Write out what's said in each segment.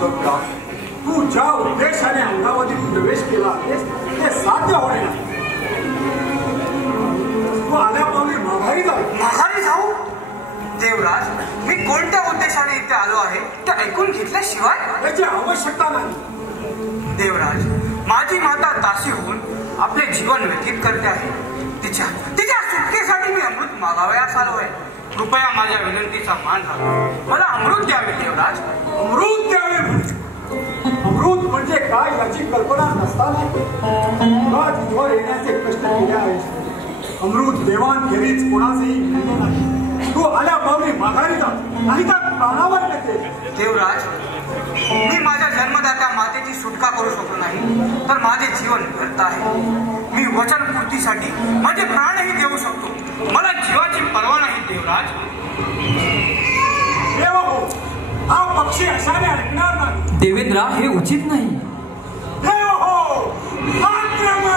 तू ज्या उद्देशाने अंगामध्ये प्रवेश केला आहेस ते साध्य होणे नाही. तू आल्या पावली माघारी जाऊ. देवराज, मी कोणत्या उद्देशाने इथे आलो आहे ते ऐकून घेतल्याशिवाय याची आवश्यकता नाही. देवराज, माझी माता दासी होऊन आपले जीवन व्यतीत करते आहे. तिच्या सुटकेसाठी मी अमृत मागावयास आलो आहे. कृपया माझ्या विनंतीचा मान राखा. मला अमृत द्यावे देवराज. अमृत द्यावे? अमृत म्हणजे काय याची कल्पना नसताना तुला येण्याचे कष्ट केले आहेत. अमृत देवांखेरीज कोणाचेही मिळले नाही. तू आल्या पावली माघारी जा, नाही तर प्राणावर येते. देवराज, मी माझ्या जन्मदात्या मातेची सुटका करू शकलो नाही तर माझे जीवन व्यर्थ आहे. मी वचनपूर्तीसाठी माझे प्राणही देऊ शकतो. मला जीवाची पर्वा नाही देवराज. देव हो, हा पक्षी अशाने ऐकणार नाही. देवेंद्रा, हे उचित नाही. देव हो, आक्रमण!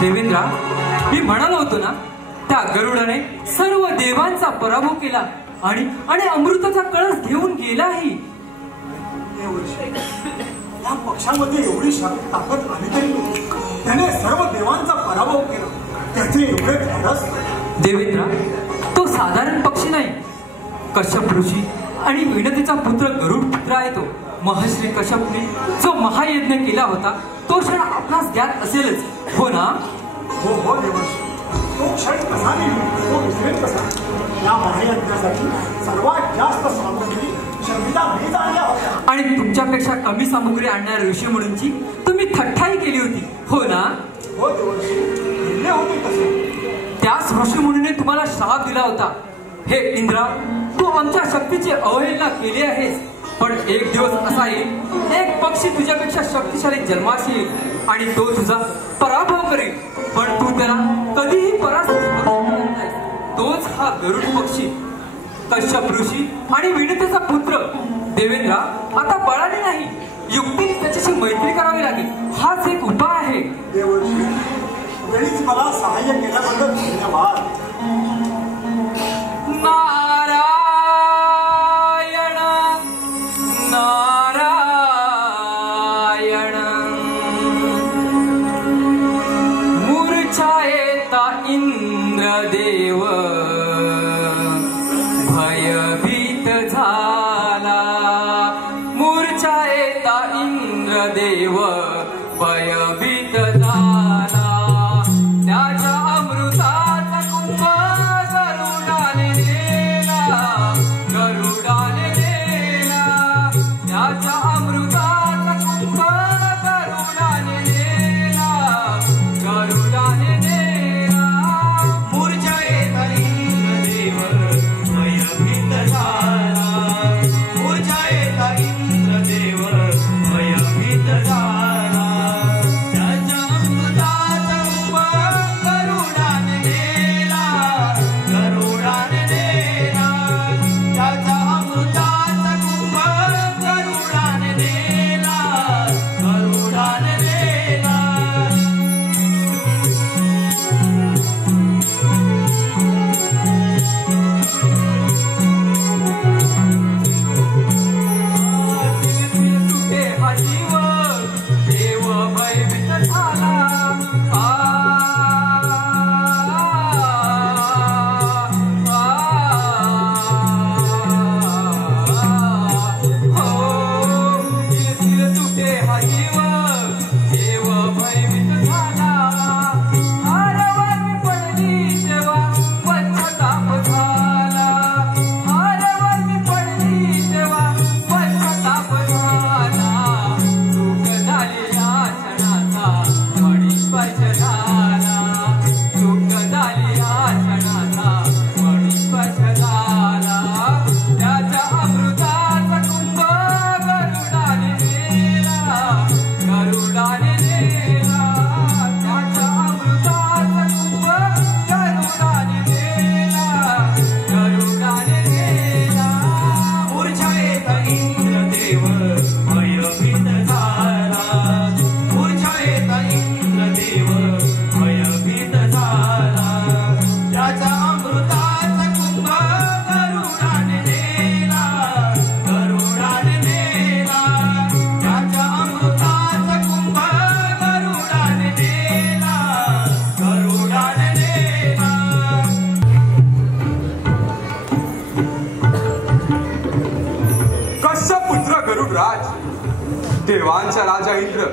देवेंद्रा, मी म्हणालो होतो ना, त्या गरुडाने सर्व देवांचा पराभव केला आणि अमृताचा कळस घेऊन गेलाही. या पक्षामध्ये एवढी ताकद आली तरी त्याने सर्व देवांचा पराभव केला. त्याचे एवढे धाडस? देवेंद्रा, तो साधारण पक्षी नाही. कश्यप ऋषी आणि विनतीचा पुत्र गरुड पुत्र आहे तो. महर्षी कश्यपने जो महायज्ञ केला होता तो क्षण आपणास ज्ञात असेलच, हो ना? हो हो देवर्षी, तो क्षण कसा नाही, तो विसरेल कसा? या महायज्ञासाठी सर्वात जास्त सामग्री शर्मिला मीच आणल्या होत्या. आणि तुमच्यापेक्षा कमी सामग्री आणणाऱ्या ऋषी म्हणूनची तुम्ही थट्टाई केली होती, हो ना? हो देवर्षी, केले होते तसे. त्याच ऋषी मुनीने तुम्हाला श्राप दिला होता, हे इंद्रा, तू आमच्या शक्तीची अवहेलना केली आहेस. पण एक दिवस असा येईल, एक पक्षी तुझ्यापेक्षा शक्तिशाली जन्मास येईल आणि तो तुझा पराभव करेल. पण तू त्याला कधीही परास्त करू शकणार नाहीस. तोच हा गरुड पक्षी, कश्यप ऋषी आणि विनतेचा पुत्र. देवेंद्रा, आता बळाने नाही, युक्तीने त्याच्याशी मैत्री करावी लागेल. हाच एक उपाय आहे. देवर्षी, वेळीच मला सहाय्य केल्याबद्दल धन्यवाद. इंद्रदेव भयभीत झाला. मूर्छा येता इंद्रदेव भयभीत झाला. त्याच्या अमृताचा कुंभ गरुडाने नेला, गरुडाने नेला. त्याच्या अमृताचा कुंभ गरुडाने नेला, गरुडाने नेला. मूर्छा येता देवराज, देवांचा राजा इंद्र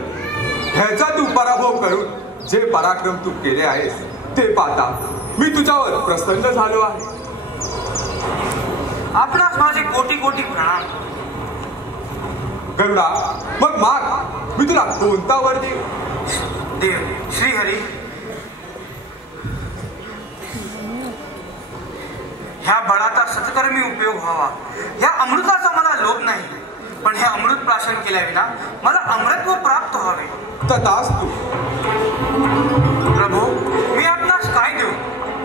ह्याचा तू पराभव करून जे पराक्रम तू केले आहेस ते पाहता मी तुझ्यावर प्रसन्न झालो आहे. आपणास माझे कोटी कोटी प्रणाम. गरुडा, मग माग, मी तुला कोणता वर देऊ? देव श्रीहरी, ह्या बळाचा सत्कर्मी उपयोग व्हावा. ह्या अमृताचा मला लोभ नाही, पण हे अमृत प्राशन केल्याविना मला अमृतत्व प्राप्त व्हावे. तथास्तु. प्रभू, मी आपणास काय देऊ?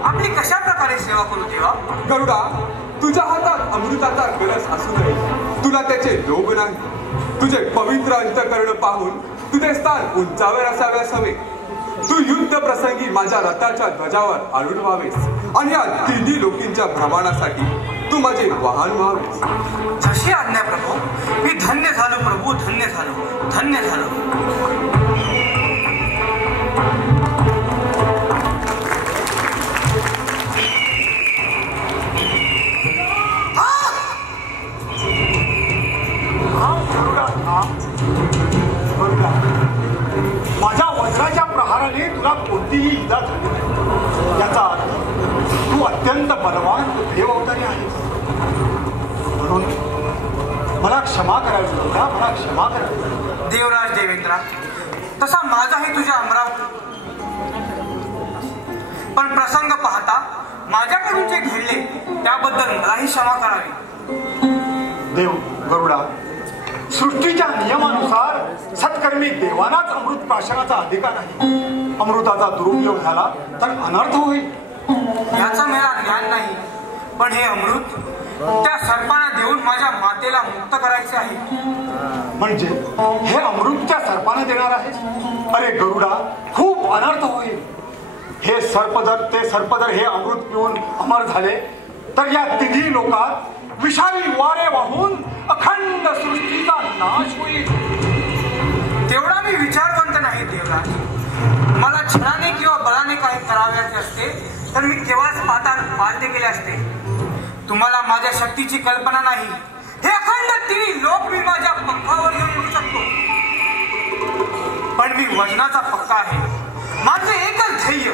आपली कशा प्रकारे सेवा करू देवा? गरुडा, तुझ्या हातात अमृताचा कलश असूनही तुला त्याचे लोभ नाही. तुझे पवित्र अंतकरण पाहून तुझे स्थान उंचावर असाव्यास हवे. तू युद्ध प्रसंगी माझ्या रथाच्या ध्वजावर आरूढ व्हावेस आणि या तिन्ही लोकींच्या भ्रमणासाठी तू माझे वाहन व्हावेस. जशी आज्ञा प्रभू. मी धन्य झालो प्रभू, धन्य झालो, धन्य झालो. माझ्या वज्राच्या प्रहाराने तुला कोणतीही इजा झाली नाही. याचा अर्थ तू अत्यंत बलवान देव अवतारी आहेस. म्हणून मला क्षमा करावी होता, मला क्षमा करावी. देवराज देवेंद्रा, तसा माझाही तुझ्या अमरावती, पण प्रसंग पाहता माझ्याकडून जे घडले त्याबद्दल मलाही क्षमा करावी. देव गरुडा, सृष्टीच्या नियमानुसार सत्कर्मी देवानाच अमृत प्राशनाचा अधिकार आहे. अमृताचा दुरुपयोग झाला तर अनर्थ होईल. याचं मला ज्ञान नाही, पण हे अमृत त्या सर्पांना देऊन माझ्या मातेला मुक्त करायचे आहे. म्हणजे हे अमृत त्या सर्पाने देणार आहेस? अरे गरुडा, खूप अनर्थ होईल. हे सर्प जर हे अमृत पिऊन अमर झाले तर या तिन्ही लोकात विषारी वारे वाहून अखंड सृष्टीचा नाश होईल. तेवढा मी विचारवंत नाही देवराज. मला छळाने किंवा बळाने काही करावयाचे असते तर मी केव्हाच पालते केले असते. तुम्हाला माझ्या शक्तीची कल्पना नाही. हे अखंड तिन्ही लोक मी माझ्या पंखावर घेऊन उडू शकतो, पण मी वजनाचा पक्का आहे. माझे एकच ध्येय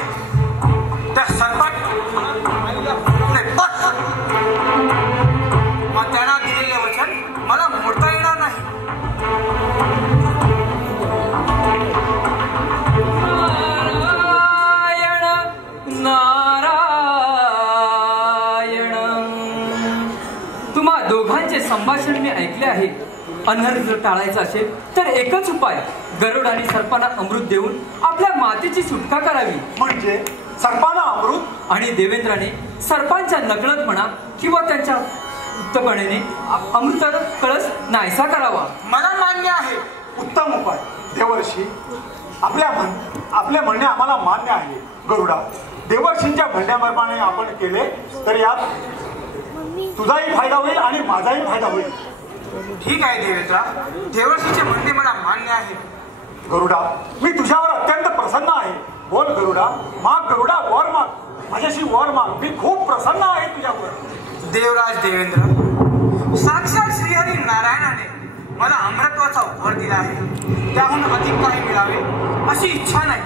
त्या सर्पात मग त्यांना दिलेले वचन मला मोडता येणार नाही. नारायण तुम्हा दोघांचे संभाषण मी ऐकले आहे. अनर्थ जर टाळायचा असेल तर एकच उपाय, गरुड आणि सर्पांना अमृत देऊन आपल्या मातेची सुटका करावी. म्हणजे सर्पांना अमृत आणि देवेंद्राने सर्पांच्या नकळतपणा किंवा त्यांच्या उत्तपणाने अमृताचा कळस नाहीसा करावा. मला मान्य आहे. उत्तम उपाय देवर्षी. आपले म्हणणे आम्हाला मान्य आहे. गरुडा, देवर्षींच्या म्हणण्याप्रमाणे आपण केले तर यात तुझाही फायदा होईल आणि माझाही फायदा होईल. ठीक आहे देवेंद्रा, देवर्षीचे म्हणणे मला मान्य आहे. गरुडा, मी तुझ्यावर अत्यंत प्रसन्न आहे. बोल गरुडा, माग गरुडा, वर माग, माझ्याशी वर माग. मी खूप प्रसन्न आहे तुझ्यावर. देवराज देवेंद्र, साक्षात श्रीहरी नारायणाने मला अमृतत्वाचा वर दिला आहे. त्याहून अधिक काही मिळावे अशी इच्छा नाही.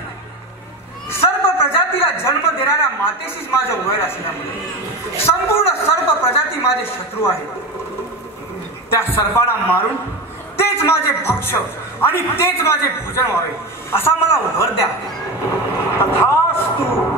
सर्व प्रजातीला जन्म देणाऱ्या मातेशीच माझे वैर असल्यामुळे संपूर्ण सर्व प्रजाती माझे शत्रू आहेत. त्या सर्पांना मारून तेच माझे भक्ष्य आणि तेच माझे भोजन व्हावे असा मला वर द्या. तथास्तु.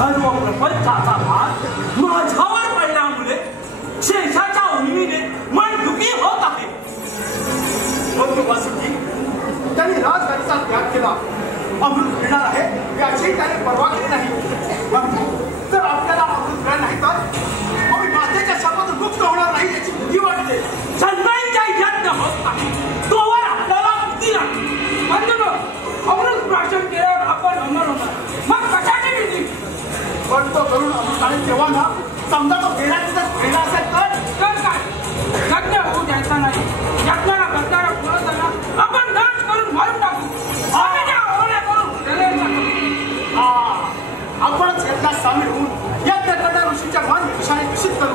सर्व प्रपंचाचा भार माझ्यावर पडल्यामुळे शेषाच्या उणीने मन दुखी होत आहे. मग वासुकी त्यांनी राजगाडीचा त्याग केला. अमृत मिळणार आहे याची त्याने पर्वा केली नाही. जर आपल्याला अमृत मिळणार नाही तर आम्ही मातेच्या शापातून मुक्त होणार नाही याची भीती वाटते. जन्मांच्या यत्न होत नाही तोवर आपल्याला भीती लागते. अमृत प्राशन केल्यावर आपण अमर होणार, मग कशाची भीती? पण तो करून अमृत तेव्हा ना समजा तो गेला गेला असेल तर काय यज्ञ होऊ द्यायचा नाही. यज्ञाला करताना पुरवताना आपण दंड करून मारून टाकू. आपणच यज्ञात सामील होऊन यज्ञ करणाऱ्या ऋषीच्या मान विषाने दूषित करू.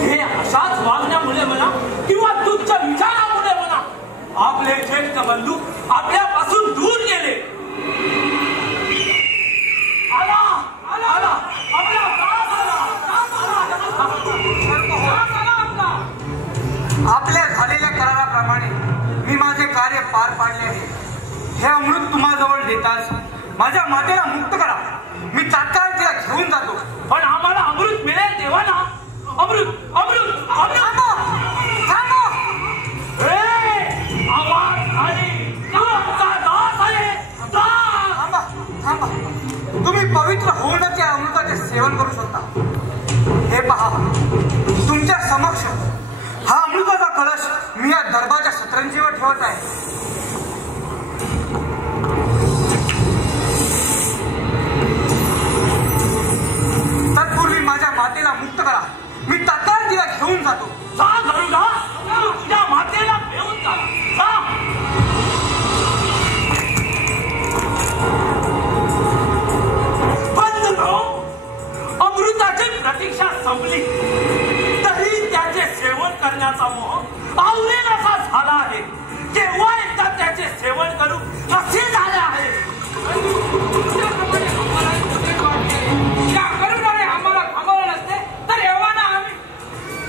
हे अशाच वागण्यामुळे म्हणा किंवा तुच्छ विचारामुळे म्हणा आपले ज्येष्ठ बंधू आपल्यापासून दूर गेले. आपल्या झालेल्या कराराप्रमाणे मी माझे कार्य पार पाडले आहे. हे अमृत तुम्हाजवळ देताच माझ्या मातेला मुक्त करा. मी तात्काळ तिला घेऊन जातो. पण आम्हाला अमृत मिळेल तेव्हा ना. अमृत अमृत अमृत आवाज आली. थांबा. तुम्ही पवित्र होऊनच या अमृताचे सेवन करू शकता. हे पहा, तुमच्या समक्ष हा अमृताचा कलश मी या दरबारच्या सतरंजीवर ठेवत आहे. तत्पूर्वी माझ्या मातेला मुक्त करा. मी तात्काळ तिला घेऊन जातो. जा गरुडा, तुझ्या मातेला घेऊन जा. अमृताची प्रतीक्षा संपली तरी त्याचे सेवन करण्याचा मोह आवरेनासा झाला आहे. केव्हा एकदा त्याचे सेवन करू असे झाले आहे. या करुणाने आम्हाला थांबवले नसते तर एव्हा ना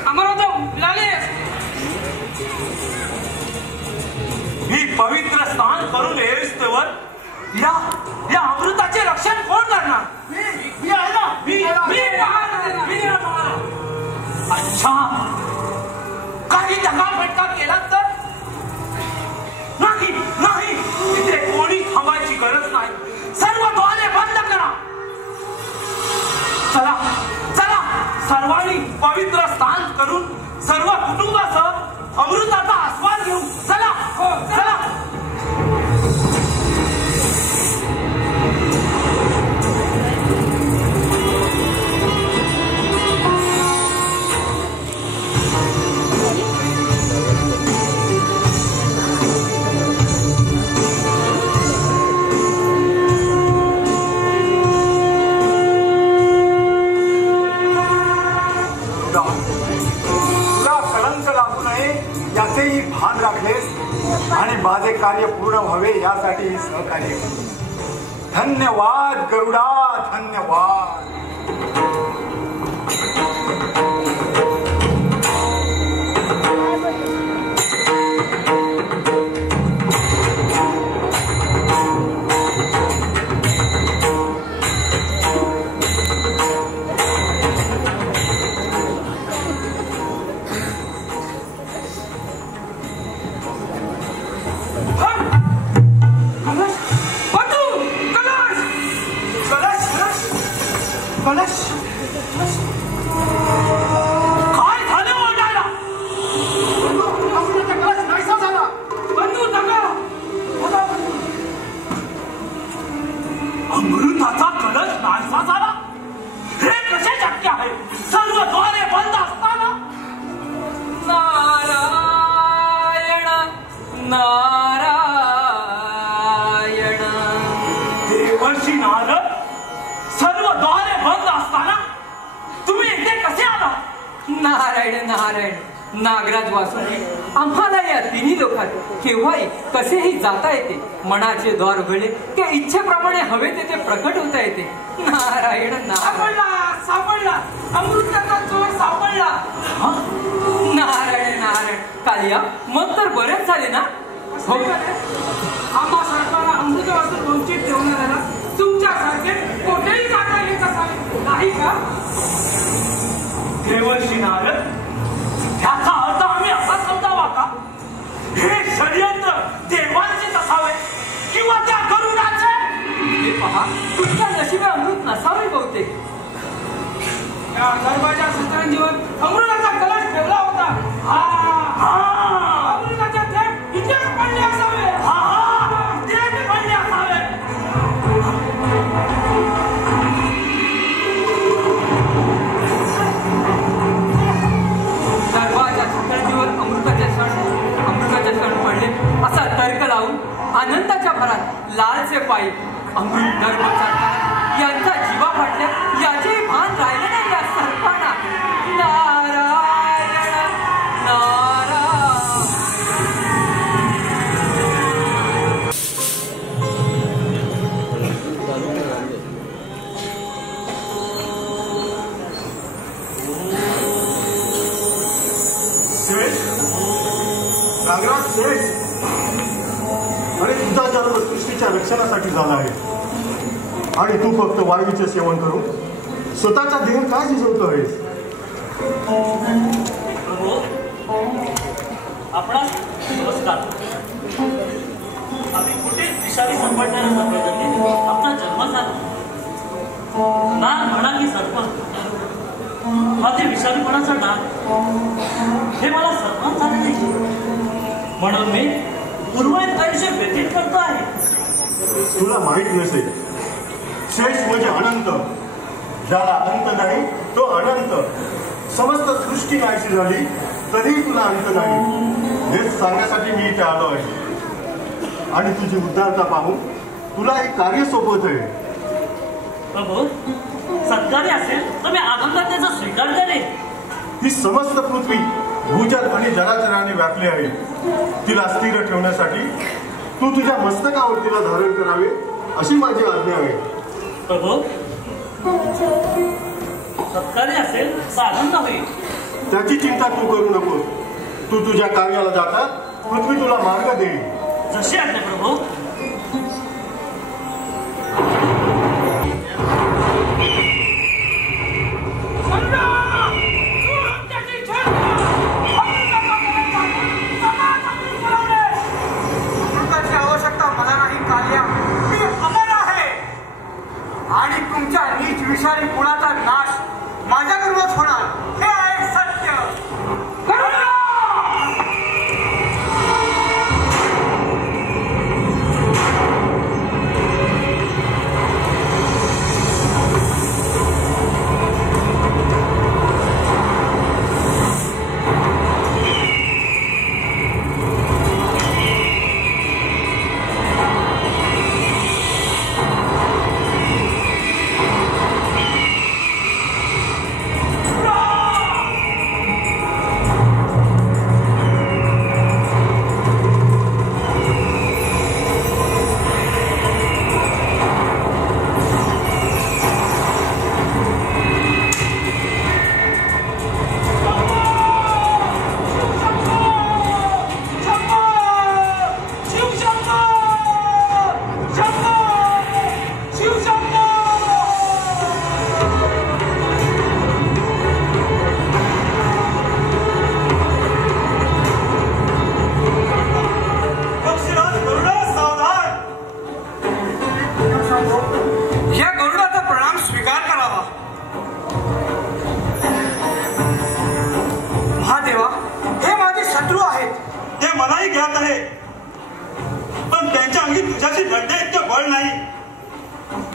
आम्हाला तो मिळाले. मी पवित्र स्नान करून येईस तेव्हा या अमृताचे रक्षण कोण करणार? मी आहे ना. अच्छा, काही दगाफटका केला तर नाही. तिथे कोणी थांबायची गरज नाही. सर्व द्वारे बंद करा. चला सर्वांनी पवित्र स्नान करून सर्व कुटुंबासह अमृताचा आस्वाद घेऊ. चला. याचेही भान राखलेस आणि माझे कार्य पूर्ण व्हावे यासाठी सहकार्य केले. धन्यवाद गरुडा, धन्यवाद. काय झालं ओरडायला? अमृताचा कलश नाहीसा झाला. बंधू नका. अमृताचा कलश नाहीसा झाला? हे कसे शक्य आहे? सर्व द्वारे बंद असताना. नारायण देवर्षी नारद, सर्व द्वारे बंद असताना तुम्ही इथे कसे आला? नारायण नागराज वासुकी, आम्हाला या तिन्ही लोकात केव्हाही कसेही जाता येते. मनाचे द्वार उघडले की इच्छेप्रमाणे हवे तेथे प्रकट होता येते. नारायण सापडला अमृताचा चोर सापडला. नारायण कालिया, मग तर बरेच झाले ना. आम्हा सारखा वंचित ठेवणाऱ्याला तुमच्यासारखे कोठेही जाता येत असावे, नाही का? देवर्षी नारद, ह्याचा अर्थ आम्ही असा समजावा का? हे षडयंत्र देवांचेच असावे किंवा त्या गरुडाचे? हे पहा, तुमच्या नशिबे अमृत नसावे बहुतेक. त्या दरबारच्या सतरंजीवर अमृताचा कलश ठेवला होता. अमृताच्या थेट इथेच पडले असावे. इथेच पडले असावे. दरबारच्या सतरंजीवर अमृताचे क्षण पडले असा तर्क लावून आनंदाच्या भरात लालचे पायी अमृत दरबार यांचा जीवा फाटल्या याचेही भान राहिले नाही या सर्पांना. नारायण नारायण. नागराज श्रेष्ठ, अरे तुझा जन्म सृष्टीच्या रक्षणासाठी झाला आहे आणि तू फक्त वायूचे सेवन करून स्वतःचा देह काय झिजवतो आहेस? प्रभू, आपणास नमस्कार. आम्ही कुठेच विषारी संपडणाऱ्या सर्पांनी आपला जन्म झाला. नाग म्हणा की सर्प, माझे विषारीपणाचा डाग हे मला सर्वात झाले नाही, म्हणून मी उर्वरित आयुष्य व्यतीत करतो आहे. तुला माहित नसेल, शेष म्हणजे अनंत, ज्याला अंत नाही तो अनंत. समस्त सृष्टी नाहीशी झाली तरी तुला अंत नाही, हेच सांगण्यासाठी मी इथे आलो आहे. आणि तुझी उद्धारता पाहून तुला एक कार्य सोपवत आहे. प्रभू, सत्कार्य असेल तर मी आनंदात त्याचा स्वीकार करेन. ही समस्त पृथ्वी भूजल आणि जराचराने व्यापली आहे. तिला स्थिर ठेवण्यासाठी तू तुझ्या मस्तकावर तिला धारण करावे अशी माझी आज्ञा आहे. प्रभू, सत्कार्य असेल तर आनंद होईल. त्याची चिंता तू करू नकोस. तू तुझ्या कार्याला जाता पृथ्वी तुला मार्ग देईल. जशी आज्ञा प्रभू. आणि तुमच्या नीच विषारी कुळाचा नाश माझ्याबरोबरच होणार, हे आहे सत्य.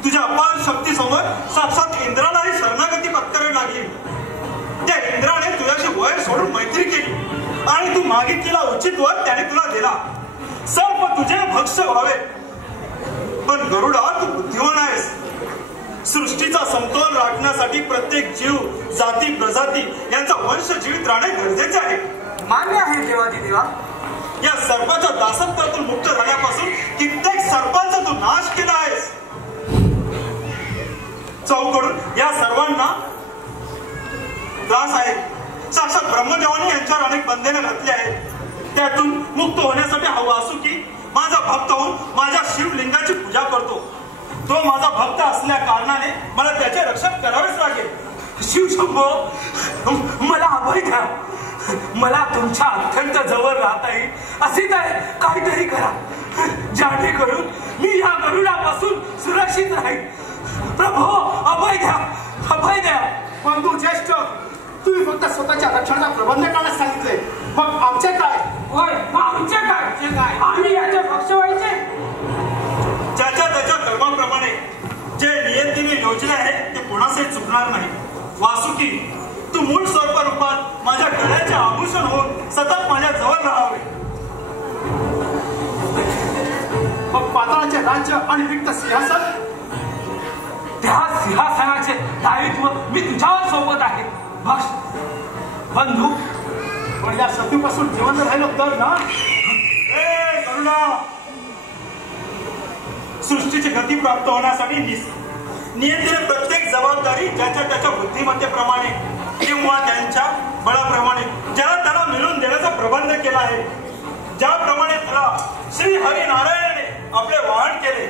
तुझ्या अपार शक्ती समोर साक्षात इंद्रालाही शरणागती पत्करावी लागली. त्या इंद्राने तुझ्याशी वैर सोडून मैत्री केली आणि तू मागितलेला उचित वर त्याने तुला दिला. सर्प तुझे भक्ष्य व्हावे. पण गरुडा तू बुद्धिमान आहेस. सृष्टीचा समतोल राखण्यासाठी प्रत्येक जीव, जाती, प्रजाती यांचा वंश जीवित राहणे गरजेचे आहे. मान्य आहे देवादिदेवा. या सर्पाच्या दासत्वातून मुक्त झाल्यापासून कित्येक सर्पांचा तू नाश केला आहेस. चौकडून या सर्वांना त्रास आहे. साक्षात ब्रह्मदेवाने यांच्यावर अनेक बंधने घातली आहेत. त्यातून मुक्त होण्यासाठी हा वासुकी माझा भक्त होऊन माझ्या शिवलिंगाची पूजा करतो. तो माझा भक्त असल्या कारणाने मला त्याचे रक्षण करावेच लागेल. शिवशंभो, मला अभय द्या. मला तुमच्या अत्यंत जवळ राहता येईल असे काहीतरी करा, जेणेकरून मी या गरुडापासून सुरक्षित राहील. प्रभो, अभय द्या, अभय द्या. बंधू ज्येष्ठ, तुम्ही फक्त स्वतःच्या रक्षणाचा प्रबंध करण्यास सांगितले, मग आमचे काय? होय, मग आमचे काय? आम्ही याचे पक्ष व्हायचे. ज्याच्या त्याच्या कर्माप्रमाणे जे नियतीने योजले आहे ते कोणाचे चुकणार नाही. वासुकी, तू मूळ स्वरूप रूपात माझ्या गळ्याचे आभूषण होऊन सतत माझ्या जवळ राहावे. मग पाताळाचे राज्य आणि रिक्त सिंहासन, त्या सिंहासनाचे दायित्व मी तुझ्या सोबत आहे. बंधू, पण या सतीपासून जिवंत राहिलो तर ना. करुणा, सृष्टीची गती प्राप्त होण्यासाठी नियंत्रण प्रत्येक जबाबदारी ज्याच्या त्याच्या बुद्धिमत्तेप्रमाणे किंवा त्यांच्या बळाप्रमाणे ज्याला त्याला मिळवून देण्याचा प्रबंध केला आहे. ज्याप्रमाणे त्याला श्री हरिनारायणाने आपले वाहन केले,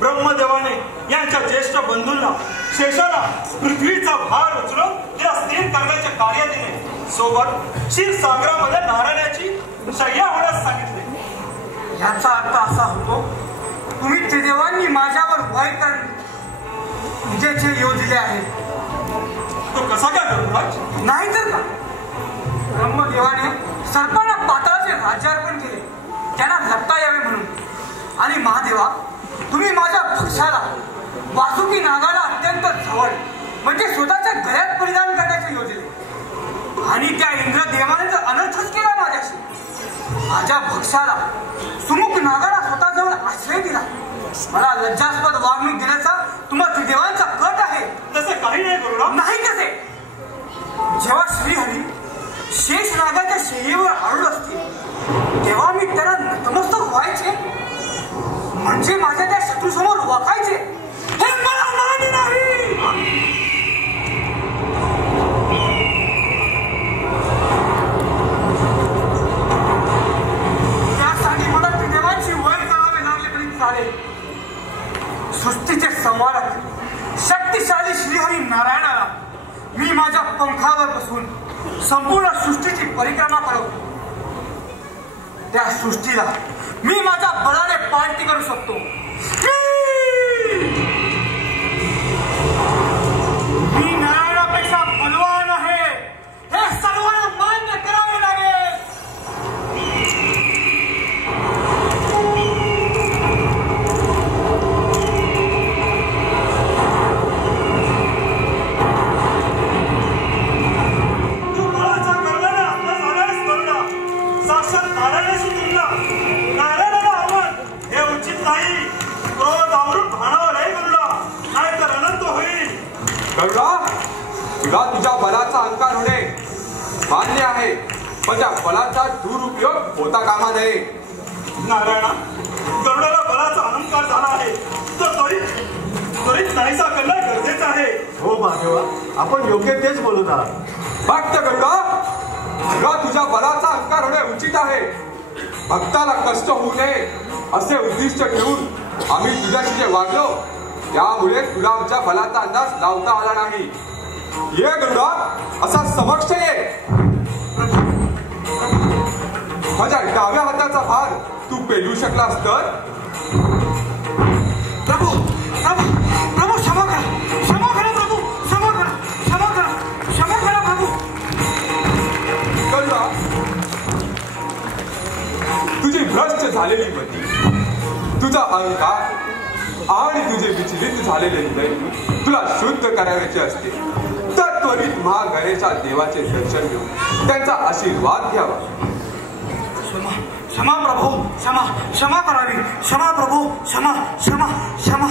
ब्रह्मदेवाने यांच्या ज्येष्ठ बंधूंना शेषाला पृथ्वीचा भार उचलून तिला स्थिर करण्याचे कार्य दिले. सोबत क्षीरसागरामध्ये नारायणाची शय्या होण्यास सांगितले. याचा अर्थ असा होतो, तुम्ही त्रिदेवांनी माझ्यावर वय विजेचे योजले आहे. तो कसा काय धर्मराज? नाही तर का, ब्रह्मदेवाने सर्पांना पाताळाचे राज्यार्पण केले, त्यांना लपता यावे म्हणून. आणि महादेवा, तुम्ही माझ्या भक्ष्याला वासुकी नागाला अत्यंत जवळ म्हणजे स्वतःच्या गळ्यात परिधान करण्याचे योजले. आणि त्या इंद्रदेवाने तर अनर्थच केला माझ्याशी. माझ्या भक्ष्याला सुमुख नागाला स्वतःजवळ आश्रय दिला. मला लज्जास्पद वागणूक दिल्याचा तुम्हा त्रिदेवांचा कट आहे. तसे काही नाही करू नाही कसे. जेव्हा श्रीहरी शेष नागाच्या शय्येवर आरूढ असतील तेव्हा मी त्यांना नतमस्तक व्हायचे, म्हणजे माझ्या त्या शत्रूसमोर वाकायचे. हे मला मान्य नाही. त्यासाठी मला त्रिदेवांची वय करावे लागले तरी चालेल. सृष्टीचे संवारक शक्तिशाली श्रीहरी नारायणाला मी माझ्या पंखावर बसून संपूर्ण सृष्टीची परिक्रमा करतो. त्या सृष्टीला मी माझ्या बळाने पालटी करू शकतो. मी नारायणापेक्षा बलवान आहे हे सर्वांना मान्य करावे लागेल. तू बळाचा गर्वाने आपला झाल्यास करुणा, साक्षात नारायणाशी तुलना, नारायणाला आव्हान हे उचित नाही. क्रोध आवरून भाणावर आहे करुणा, नाही तर अनंत होईल. गरुडा, तुला तुझ्या बलाचा अहंकार होणे मान्य आहे, पण त्या बलाचा दुरुपयोग होता कामा नये. नारायणा, गरुडाला बलाचा अलंकार झाला आहे, तो त्वरित नाहीसा करणं गरजेचं आहे. हो महादेवा, आपण योग्य तेच बोलत आहात. भक्त गरुडा, तुला तुझ्या बलाचा अहंकार होणे उचित आहे. भक्ताला कष्ट होऊ नये असे उद्दिष्ट ठेवून आम्ही तुझ्याशी जे वागलो त्यामुळे तुला आमच्या बलाचा अंदाज लावता आला नाही. ये गरुडा, असा समक्ष ये. माझ्या डाव्या हाताचा भार तू पेलू शकलास तर. प्रभू प्रभू प्रभू क्षमा करा, क्षमा करा प्रभू, क्षमा करा, क्षमा करा, क्षमा करा प्रभू. गरुडा, तुझी भ्रष्ट झालेली मती, तुझा अहंकार आणि तुझे विचलित झालेले हृदय तुला शुद्ध करायचे असते तर त्वरित महागणेशा देवाचे दर्शन घेऊन त्यांचा आशीर्वाद घ्यावा. क्षमा प्रभू, क्षमा, क्षमा करावी, क्षमा प्रभू, क्षमा, क्षमा, क्षमा.